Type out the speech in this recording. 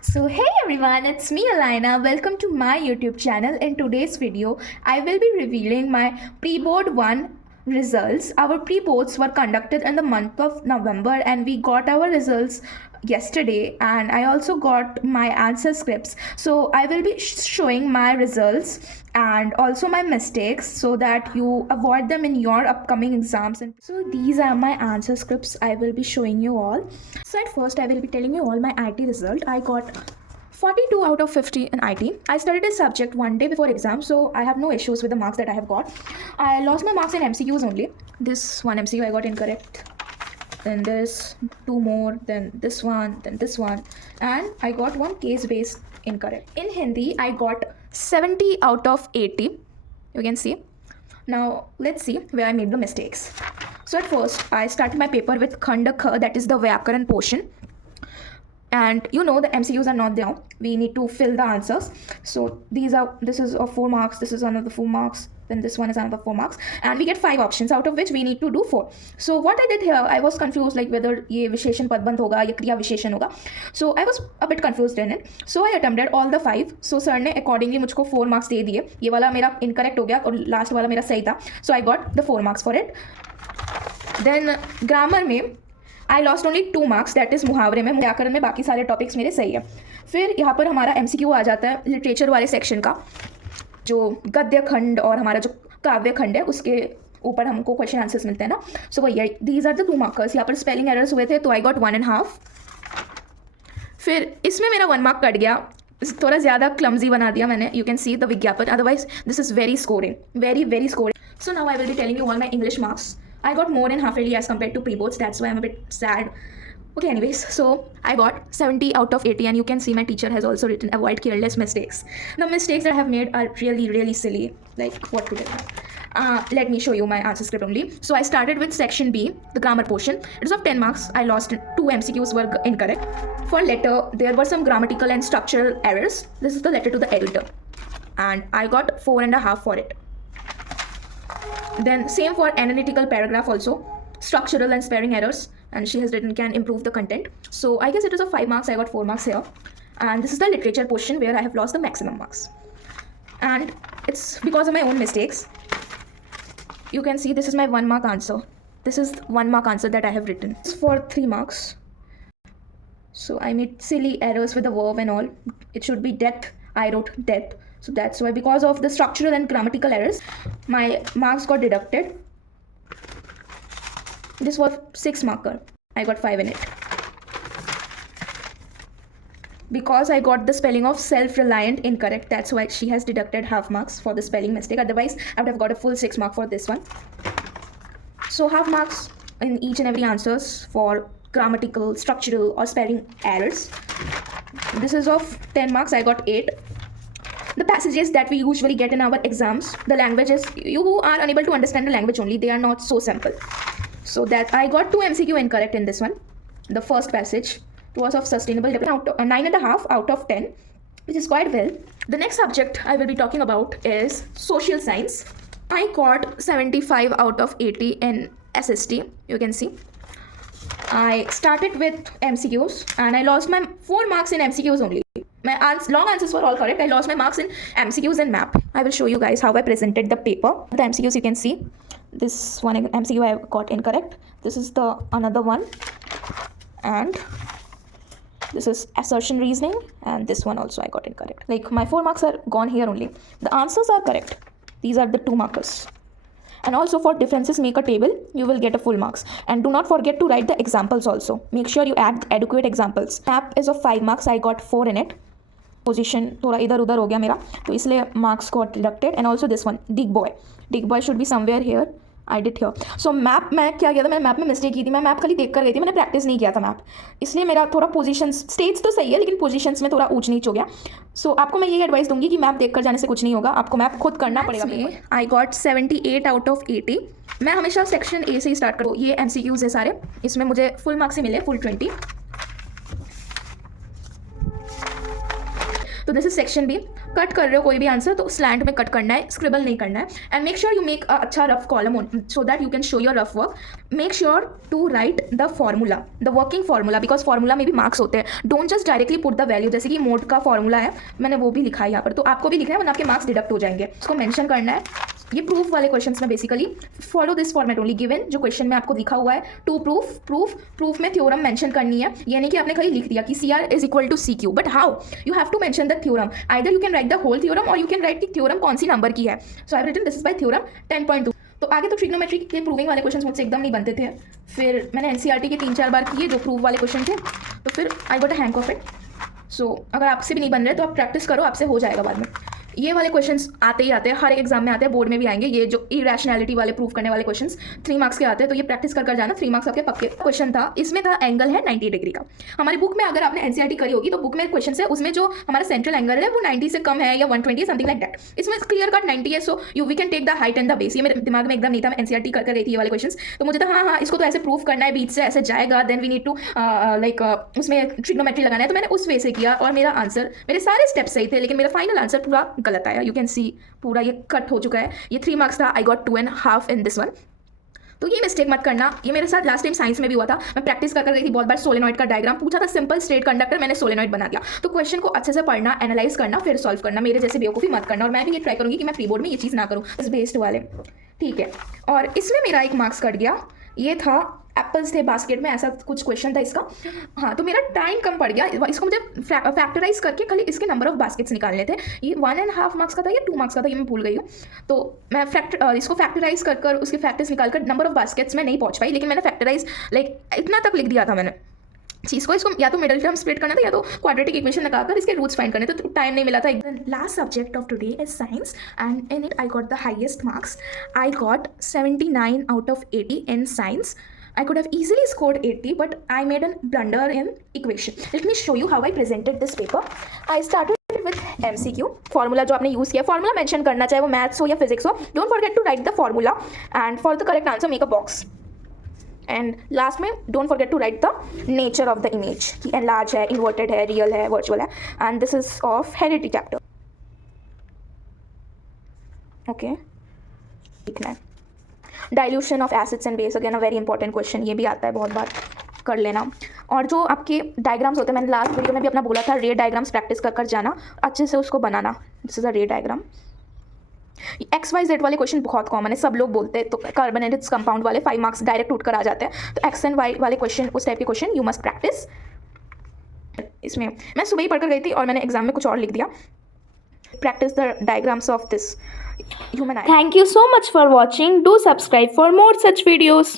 So hey everyone, it's me Alina. Welcome to my YouTube channel. In today's video, I will be revealing my pre-board 1 results. Our pre-boards were conducted in the month of November and we got our results yesterday, and I also got my answer scripts. So I will be showing my results and also my mistakes so that you avoid them in your upcoming exams. And so these are my answer scripts I will be showing you all. So at first I will be telling you all my IT result. I got 42 out of 50 in IT. I studied a subject one day before exam, so I have no issues with the marks that I have got. I lost my marks in MCQs only. This one MCQ I got incorrect, then this two more, then this one, and I got one case based incorrect. In Hindi I got 70 out of 80. You can see. Now let's see where I made the mistakes. So at first I started my paper with Khanda Kha, that is the Vyakaran portion. And you know the MCQs are not there. We need to fill the answers. So this is of 4 marks, this is another 4 marks, then this one is another 4 marks, and we get 5 options out of which we need to do 4. So what I did here, I was confused like whether ये विशेषण पदबंध होगा या क्रिया विशेषण होगा. So I was a bit confused in it. So I attempted all the 5. So sir ने accordingly मुझको 4 marks दे दिए. ये वाला मेरा incorrect हो गया और last वाला मेरा सही था. So I got the 4 marks for it. Then grammar में I lost only 2 marks, that is मुहावरे में. व्याकरण में बाकी सारे टॉपिक्स मेरे सही है. फिर यहाँ पर हमारा MCQ आ जाता है लिटरेचर वाले सेक्शन का, जो गद्य खंड और हमारा जो काव्य खंड है उसके ऊपर हमको क्वेश्चन आंसर्स मिलते हैं ना. सो वही है, दीज आर द 2 मार्कर्स. यहाँ पर स्पेलिंग एरर्स हुए थे तो आई गॉट 1.5. फिर इसमें मेरा 1 मार्क कट गया, थोड़ा ज़्यादा क्लमजी बना दिया मैंने. यू कैन सी द विज्ञापन, otherwise this is very scoring, very scoring. So now I will be telling you all my English marks. I got more in half yearly as compared to pre-boards. That's why I'm a bit sad. Okay, anyways, so I got 70 out of 80, and you can see my teacher has also written avoid careless mistakes. The mistakes that I have made are really silly. Like what to do? Let me show you my answer script only. So I started with section B, the grammar portion. It was of 10 marks. I lost 2 MCQs were incorrect. For letter, there were some grammatical and structural errors. This is the letter to the editor, and I got 4.5 for it. Then same for analytical paragraph also, structural and spelling errors, and she has written can improve the content. So I guess it was a 5 marks. I got 4 marks here. And this is the literature portion where I have lost the maximum marks, and it's because of my own mistakes. You can see this is my 1 mark answer. This is 1 mark answer that I have written. It's for 3 marks. So I made silly errors with the verb and all. It should be death. I wrote death. So that's why, because of the structural and grammatical errors, my marks got deducted. This was 6 marker. I got 5 in it. Because I got the spelling of self-reliant incorrect, that's why she has deducted half marks for the spelling mistake. Otherwise, I would have got a full 6 mark for this one. So half marks in each and every answers for grammatical, structural or spelling errors. This is of 10 marks. I got 8. The passages that we usually get in our exams, the languages, you are unable to understand the language only, they are not so simple. So that I got 2 MCQ incorrect in this one. The first passage was of sustainable development, 9.5 out of 10, which is quite well. The next subject I will be talking about is social science. I got 75 out of 80 in SST. You can see I started with MCQs and I lost my 4 marks in MCQs only. My long answers were all correct. I lost my marks in MCQs and map. I will show you guys how I presented the paper. The MCQs you can see. This one MCQ I got incorrect. This is the another one. And this is assertion reasoning. And this one also I got incorrect. Like my 4 marks are gone here only. The answers are correct. These are the 2 markers. And also for differences, make a table. You will get a full marks. And do not forget to write the examples also. Make sure you add adequate examples. Map is of 5 marks. I got 4 in it. Position थोड़ा इधर उधर हो गया मेरा, तो इसलिए मार्क्स को deducted. And also this one dig boy should be somewhere here. I did here. So map मैं क्या किया था, मैंने मैप में मिस्टेक की थी. मैं मैप खाली देख कर गई थी, मैंने प्रैक्टिस नहीं किया था मैप, इसलिए मेरा थोड़ा पोजीशन स्टेट्स तो सही है लेकिन पोजीशंस में थोड़ा ऊंच नीच हो गया. सो आपको मैं यही एडवाइस दूंगी कि मैप देख कर जाने से कुछ नहीं होगा, आपको मैप खुद करना पड़ेगा. I got 78 out of 80. मैं हमेशा सेक्शन ए से ही स्टार्ट करूँ. ये MCQs है सारे, इसमें मुझे फुल मार्क्स ही मिले, फुल 20. तो this is section B. Cut कर रहे हो कोई भी आंसर तो स्लैंट में कट करना है, स्क्रिबल नहीं करना है। And make sure you make अच्छा rough column so that you can show your rough work. Make sure to write the formula, the working formula, because formula में भी मार्क्स होते हैं। Don't just directly put the value, जैसे कि मोड का फॉर्मूला है, मैंने वो भी लिखा है यहाँ पर, तो आपको भी लिखना है वरना आपके मार्क्स डिडक्ट हो जाएंगे। उसको मेंशन करना है। ये प्रूफ वाले क्वेश्चंस में basically follow this format only. Given जो क्वेश्चन में आपको लिखा हुआ है टू प्रूफ में थ्योरम मेंशन करनी है, यानी कि आपने खाली लिख दिया कि CR is equal to CQ, but how you have to mention the theorem. Either you can write the whole theorem और यू कैन राइट कि थ्योरम कौन सी नंबर की है। So I have written this is by theorem 10.2। तो आगे तो ट्रिग्नोमेट्री के प्रूविंग वाले क्वेश्चंस मुझसे एकदम नहीं बनते थे, फिर मैंने NCERT के 3-4 बार किए जो प्रूव वाले क्वेश्चन थे, तो फिर I got a hang of it. So अगर आपसे भी नहीं बन रहे तो आप प्रैक्टिस करो, आपसे हो जाएगा बाद में। ये वाले क्वेश्चंस आते ही आते हैं, हर एक एग्जाम में आते हैं, बोर्ड में भी आएंगे। ये जो इरेशनैलिटी वाले प्रूफ करने वाले क्वेश्चंस 3 मार्क्स के आते हैं, तो ये प्रैक्टिस कर जाना, 3 मार्क्स आपके पक्के। क्वेश्चन था, इसमें था एंगल है 90 डिग्री का। हमारी बुक में अगर आपने NCERT करी होगी तो बुक में क्वेश्चन है, उसमें जो हमारा सेंट्रल एंगल है वो 90 से कम है या 120 समथिंग लाइक दैट। इसमें क्लियर कट 90 है, so we can take the height and the base. ये मेरे दिमाग में एकदम नहीं था, मैं NCERT कर रही थी ये वाले क्वेश्चन, तो मुझे था हाँ इसको तो ऐसे प्रूफ करना है, बीच से ऐसे जाएगा, then we need to like उसमें ट्रिग्नोमेट्री लगाना है, तो मैंने उस वे से किया और मेरा आंसर, मेरे सारे स्टेप्स सही थे, लेकिन मेरा फाइनल आंसर पूरा गलत आया। यू कैन सी पूरा ये कट हो चुका है। ये 3 मार्क्स था, I got 2.5 in this one. तो ये मिस्टेक मत करना, ये मेरे साथ लास्ट टाइम साइंस में भी हुआ था। मैं प्रैक्टिस कर गई थी बहुत बार, सोलेनॉइड का डायग्राम पूछा था, सिंपल स्ट्रेट कंडक्टर, मैंने सोलेनॉइड बना दिया। तो क्वेश्चन को अच्छे से पढ़ना, एनालाइज करना, फिर सॉल्व करना, मेरे जैसे बेवकूफ़ी मत करना। और मैं भी ये ट्राई करूँगी कि मैं प्री बोर्ड में ये चीज़ ना करूँ, इस बेस्ड वाले, ठीक है। और इसमें मेरा एक मार्क्स कट गया, ये था एप्पल्स थे बास्केट में, ऐसा कुछ क्वेश्चन था इसका। हाँ, तो मेरा टाइम कम पड़ गया, इसको मुझे फैक्टराइज करके खाली इसके नंबर ऑफ बास्केट्स निकालने थे। ये 1.5 मार्क्स का था या 2 मार्क्स का था, ये मैं भूल गई हूँ। तो मैं इसको फैक्टराइज कर उसके फैक्टर्स निकालकर नंबर ऑफ बास्केट्स में नहीं पहुँच पाई, लेकिन मैंने फैक्टराइज लाइक इतना तक लिख दिया था मैंने चीज़ को। इसको या तो मिडिल टर्म स्प्लिट करना था या तो क्वाड्रेटिक इक्वेशन लगाकर इसके रूट्स फाइंड करने, तो टाइम नहीं मिला था। Last subject of today is science and in it I got the highest marks. I got 79 out of 80 in science. I could have easily scored 80, but I made a blunder in equation. Let me show you how I presented this paper. I started with MCQ. Formula जो आपने यूज़ किया, formula mention करना, चाहे वो मैथ्स हो या फिजिक्स हो. Don't forget to write the formula, and for the correct answer, make a box. And last में don't forget to write the nature of the image. कि enlarge है, inverted है, real है, virtual है. And this is of heredity chapter. Okay. लिखना है. Dilution of acids and base, again a very important question, ये भी आता है बहुत बार, कर लेना। और जो आपके डायग्राम्स होते हैं, मैंने लास्ट वीडियो में भी अपना बोला था, रे डायग्राम्स प्रैक्टिस कर जाना, अच्छे से उसको बनाना। दिस इज अ रे डायग्राम। XYZ वाले क्वेश्चन बहुत कॉमन है, सब लोग बोलते हैं, तो कार्बोनेटेड कंपाउंड वाले 5 मार्क्स डायरेक्ट उठकर आ जाते हैं। तो X and Y वाले क्वेश्चन, उस टाइप के क्वेश्चन यू मस्ट प्रैक्टिस। इसमें मैं सुबह ही पढ़कर गई थी और मैंने एग्जाम में कुछ और लिख दिया। Practice the diagrams of this human eye. Thank you so much for watching. Do subscribe for more such videos.